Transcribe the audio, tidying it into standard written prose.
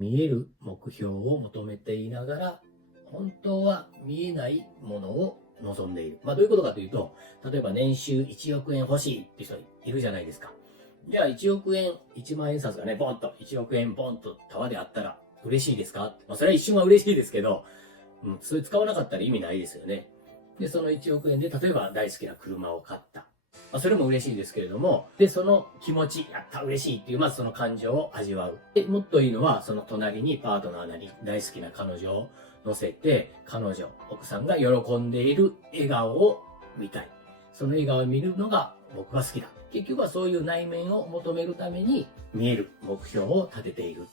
見える目標を求めていながら、本当は見えないものを望んでいる。どういうことかというと、例えば年収1億円欲しいって人いるじゃないですか。じゃあ1億円、1万円札がね、ボンと、1億円ボンと束であったら嬉しいですか？それは一瞬は嬉しいですけど、それ使わなかったら意味ないですよね。で、その1億円で、例えば大好きな車を買った。それも嬉しいですけれども、で、その気持ち、やった嬉しいっていう、まずその感情を味わう。で、もっといいのは、その隣にパートナーなり、大好きな彼女を乗せて、彼女、奥さんが喜んでいる笑顔を見たい。その笑顔を見るのが僕は好きだ。結局はそういう内面を求めるために見える目標を立てている。